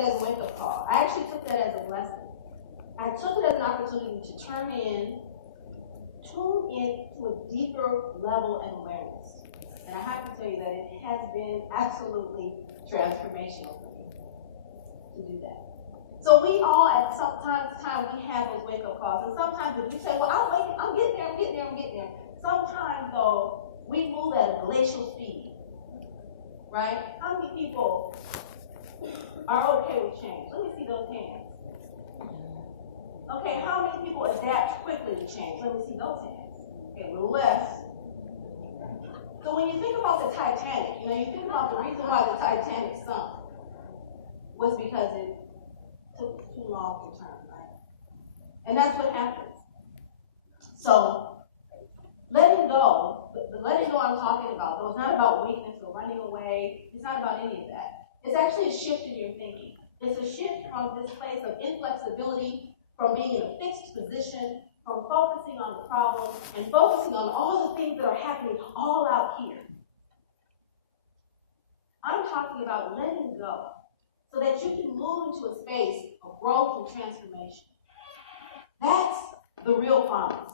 that as a wake-up call. I actually took that as a blessing. I took it as an opportunity to tune in to a deeper level of awareness. And I have to tell you that it has been absolutely transformational for me to do that. So we all, at some time, we have those wake-up calls. And sometimes if you say, well, I'm getting there. Sometimes, though, we move at a glacial speed, right? How many people are okay with change? Let me see those hands. Okay, how many people adapt quickly to change? Let me see those hands. Okay, a little less. So when you think about the Titanic, you think about the reason why the Titanic sunk was because it took too long to turn, right? And that's what happens. So letting go, the letting go I'm talking about, though, it's not about weakness or running away. It's not about any of that. It's actually a shift in your thinking. It's a shift from this place of inflexibility, from being in a fixed position, from focusing on the problem and focusing on all the things that are happening all out here. I'm talking about letting go so that you can move into a space of growth and transformation. That's the real promise.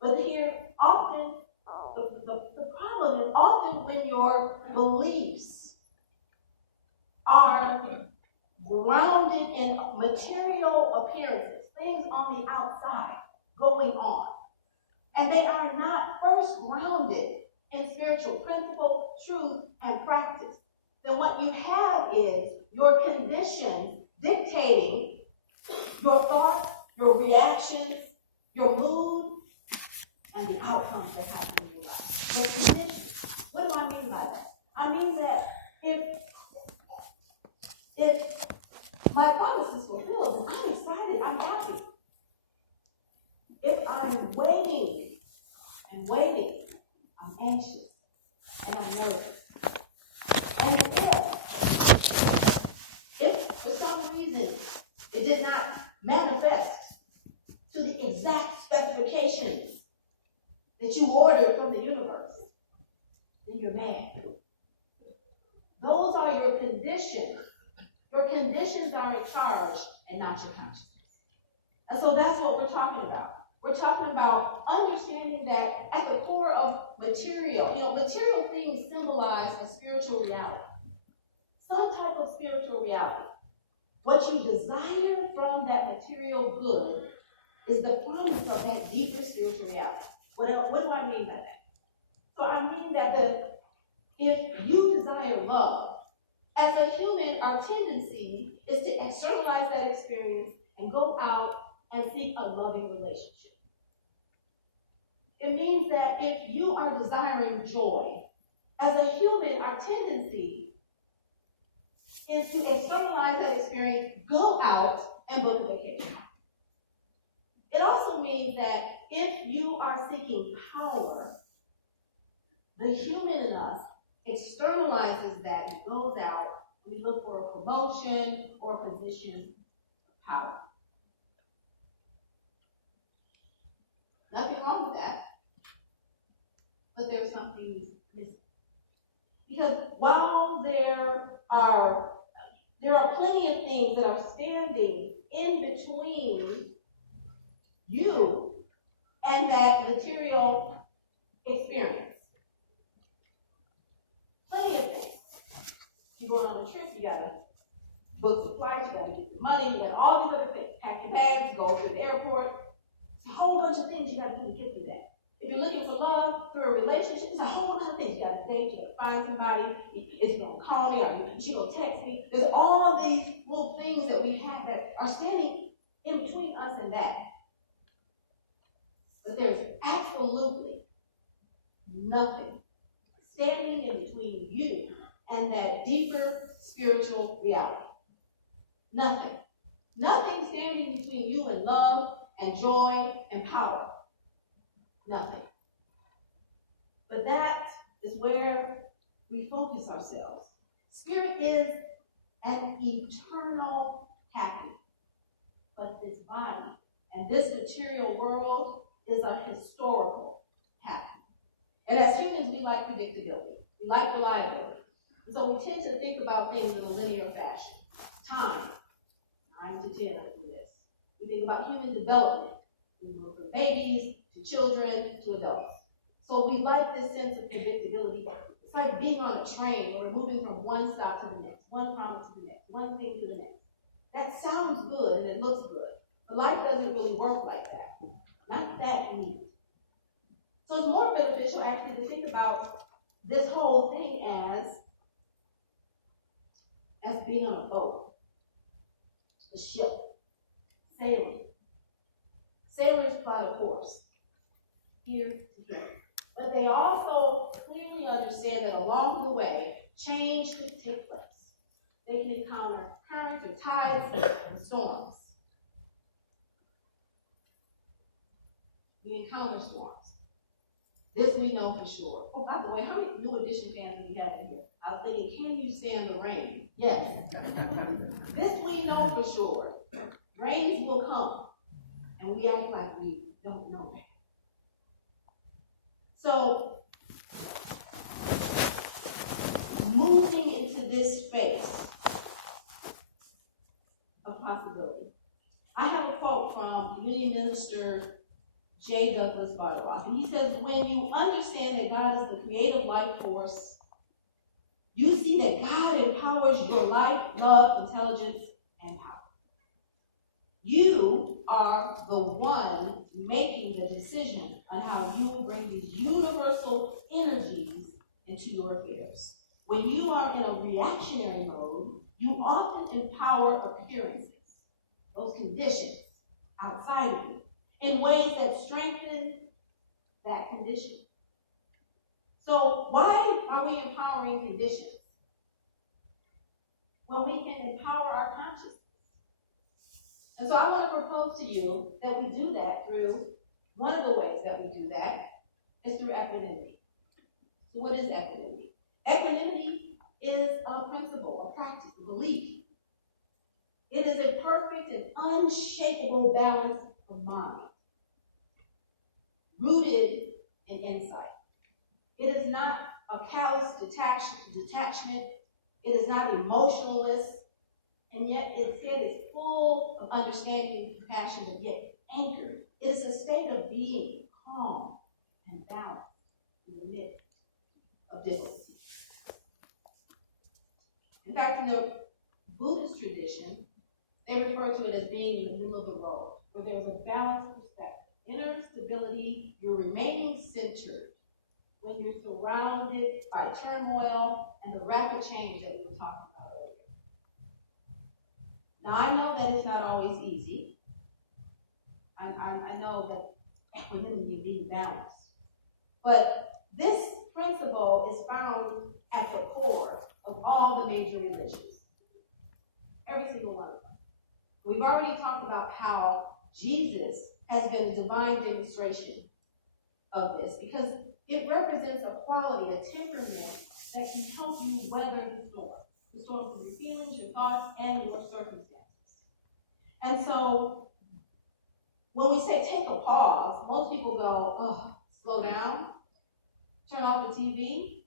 But here, often, the problem is often when your beliefs are grounded in material appearances, things on the outside going on, and they are not first grounded in spiritual principle, truth, and practice, then what you have is your conditions dictating your thoughts, your reactions, your mood, and the outcomes that happen in your life. The conditions. What do I mean by that? I mean that if my promise is fulfilled, then I'm excited, I'm happy. If I'm waiting, I'm anxious, and I'm nervous. And if for some reason it did not manifest to the exact specifications that you ordered from the universe, then you're mad. Those are your conditions. Your conditions are in charge and not your consciousness. And so that's what we're talking about. We're talking about understanding that at the core of material things symbolize a spiritual reality. Some type of spiritual reality. What you desire from that material good is the promise of that deeper spiritual reality. What do I mean by that? So I mean that if you desire love, as a human, our tendency is to externalize that experience and go out and seek a loving relationship. It means that if you are desiring joy, as a human, our tendency is to externalize that experience, go out, and book a vacation. It also means that if you are seeking power, the human in us externalizes that and goes out, and we look for a promotion or a position of power. Nothing wrong with that. But there's something missing. Because while there are plenty of things that are standing in between you and that material experience. Plenty of things. You go on a trip, you gotta book the flights, you gotta get the money, you got all these other things. Pack your bags, go to the airport. It's a whole bunch of things you gotta do to get through that. If you're looking for love through a relationship, it's a whole lot of things. You gotta date, you gotta find somebody, is he gonna call me, or is she gonna text me? There's all these little things that we have that are standing in between us and that. But there's absolutely nothing standing in between you and that deeper spiritual reality. Nothing. Nothing standing between you and love and joy and power. Nothing. But that is where we focus ourselves. Spirit is an eternal happiness. But this body and this material world is a historical happiness. And as humans, we like predictability. We like reliability. And so we tend to think about things in a linear fashion. Time. think about human development. We move from babies to children to adults. So we like this sense of predictability. It's like being on a train where we're moving from one stop to the next, one promise to the next, one thing to the next. That sounds good and it looks good, but life doesn't really work like that. Not that neat. So it's more beneficial actually to think about this whole thing as being on a boat, a ship, sailing. Sailors plot a course, here to here. But they also clearly understand that along the way, change could take place. They can encounter currents or tides and storms. We encounter storms. This we know for sure. Oh, by the way, how many New Edition fans do we have in here? I was thinking, can you stand the rain? Yes. This we know for sure. Rains will come, and we act like we don't know that. So, moving into this space of possibility. I have a quote from Community Minister J. Douglas Barteroff, and he says, when you understand that God is the creative life force, you see that God empowers your life, love, intelligence, and power. You are the one making the decision on how you will bring these universal energies into your affairs. When you are in a reactionary mode, you often empower appearances, those conditions outside of you, in ways that strengthen that condition. So why are we empowering conditions? Well, we can empower our consciousness. And so I want to propose to you that we do that through, one of the ways that we do that is through equanimity. So what is equanimity? Equanimity is a principle, a practice, a belief. It is a perfect and unshakable balance of mind, rooted in insight. It is not a callous detachment. It is not emotionalist, and yet instead is full of understanding and compassion, but yet anchored. It is a state of being calm and balanced in the midst of difficulty. In fact, in the Buddhist tradition, they refer to it as being in the middle of the road, where there's a balanced perspective, inner stability, you're remaining centered when you're surrounded by turmoil and the rapid change that we were talking about earlier. Now, I know that it's not always easy. I know that equanimity being balanced. But this principle is found at the core of all the major religions. Every single one of them. We've already talked about how Jesus has been a divine demonstration of this because it represents a quality, a temperament that can help you weather the storm from your feelings, your thoughts, and your circumstances. And so when we say take a pause, most people go, oh, slow down, turn off the TV,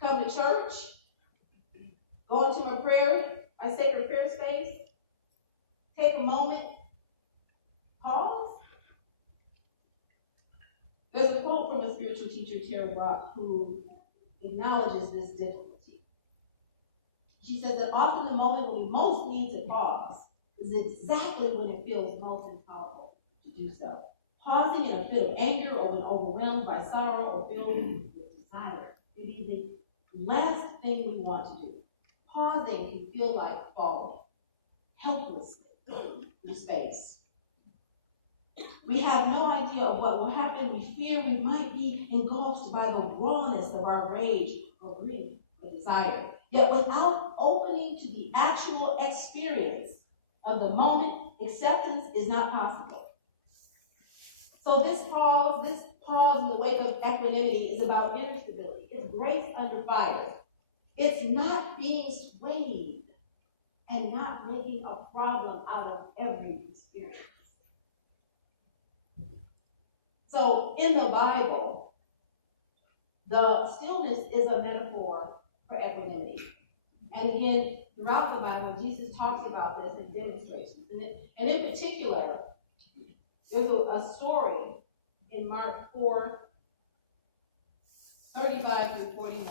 come to church, go into my sacred prayer space, take a moment, pause. There's a quote from a spiritual teacher, Tara Brach, who acknowledges this difficulty. She says that often the moment when we most need to pause is exactly when it feels most empowerful to do so. Pausing in a fit of anger or when overwhelmed by sorrow or filled with desire may be the last thing we want to do. Pausing can feel like falling helplessly through space. We have no idea of what will happen. We fear we might be engulfed by the rawness of our rage or grief or desire. Yet without opening to the actual experience of the moment, acceptance is not possible. So this pause in the wake of equanimity is about inner stability. It's grace under fire. It's not being swayed and not making a problem out of every experience. So in the Bible, the stillness is a metaphor for equanimity. And again, throughout the Bible, Jesus talks about this and demonstrates it. And in particular, there's a story in Mark 4:35 through 41.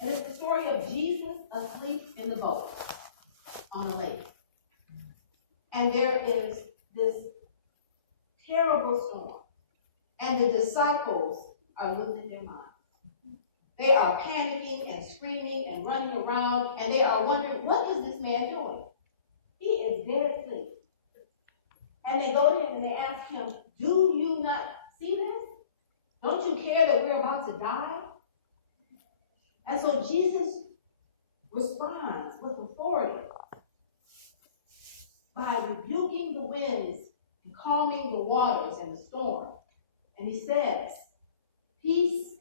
And it's the story of Jesus asleep in the boat on a lake. And there is this terrible storm. And the disciples are losing their minds. They are panicking and screaming and running around, and they are wondering, what is this man doing? He is dead asleep. And they go to him and they ask him, do you not see this? Don't you care that we're about to die? And so Jesus responds with authority by rebuking the winds and calming the waters and the storm. And he says, peace,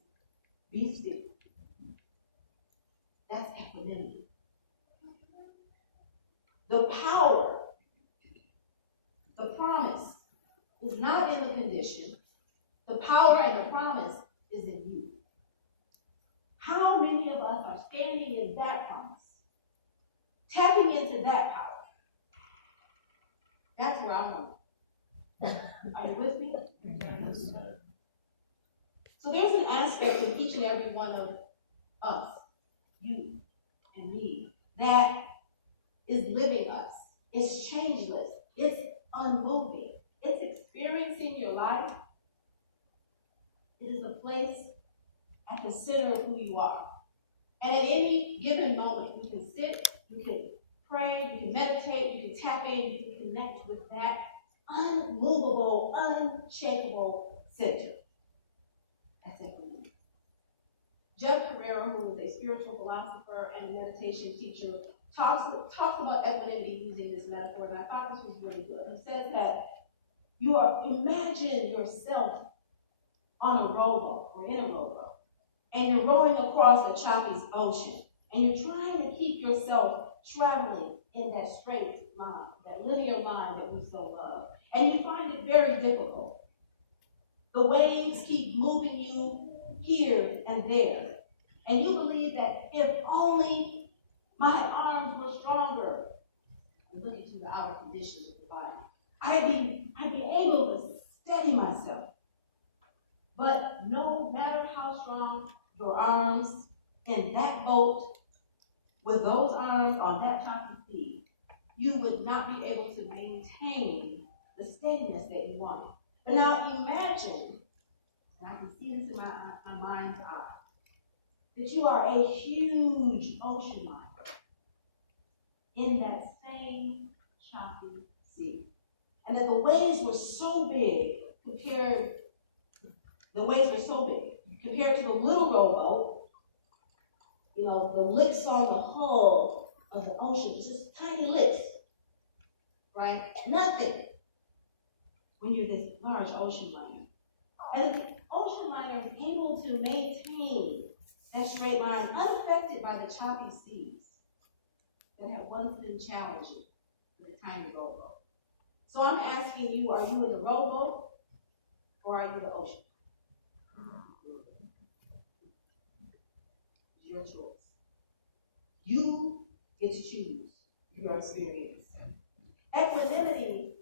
be still. That's equanimity. The power, the promise is not in the condition. The power and the promise is in you. How many of us are standing in that promise? Tapping into that power. That's where I want it. Are you with me? So there's an aspect of each and every one of us, you and me, that is living us. It's changeless. It's unmoving. It's experiencing your life. It is a place at the center of who you are. And at any given moment, you can sit, you can pray, you can meditate, you can tap in, you can connect with that unmovable, unshakable center. That's equanimity. Jeff Carrera, who is a spiritual philosopher and a meditation teacher, talks about equanimity using this metaphor, and I thought this was really good. He says that imagine yourself on a rowboat or in a rowboat, and you're rowing across a choppy ocean, and you're trying to keep yourself traveling in that straight line, that linear line that we so love, and you find it very difficult. The waves keep moving you here and there, and you believe that if only my arms were stronger, and look into the outer conditions of the body, I'd be able to steady myself. But no matter how strong your arms in that boat, with those arms on that choppy sea, you would not be able to maintain the steadiness that you wanted. But now imagine, and I can see this in my mind's eye, that you are a huge ocean liner in that same choppy sea. And that the waves were so big compared to the little rowboat. You know, the licks on the hull of the ocean, just tiny licks, right? Nothing when you're this large ocean liner. And the ocean liner is able to maintain that straight line unaffected by the choppy seas that have once been challenging for the tiny rowboat. So I'm asking you, are you in the rowboat or are you in the ocean? It's your choice. You get to choose your experience. Equanimity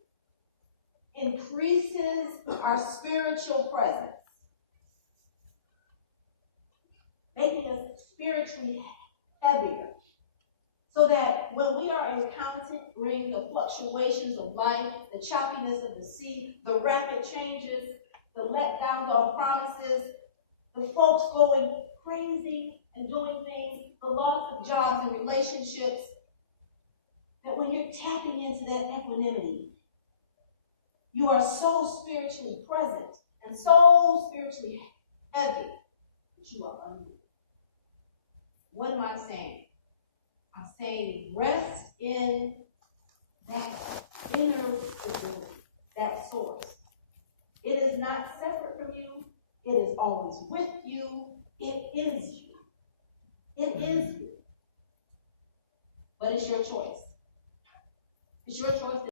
increases our spiritual presence, making us spiritually heavier, so that when we are encountering the fluctuations of life, the choppiness of the sea, the rapid changes, the letdowns on promises, the folks going crazy and doing things, the loss of jobs and relationships, that when you're tapping into that equanimity, you are so spiritually present and so spiritually heavy that you are unmovable. What am I saying? I'm saying rest in that inner stability, that source. It is not separate from you. It is always with you. It is you. It is you. But it's your choice. It's your choice.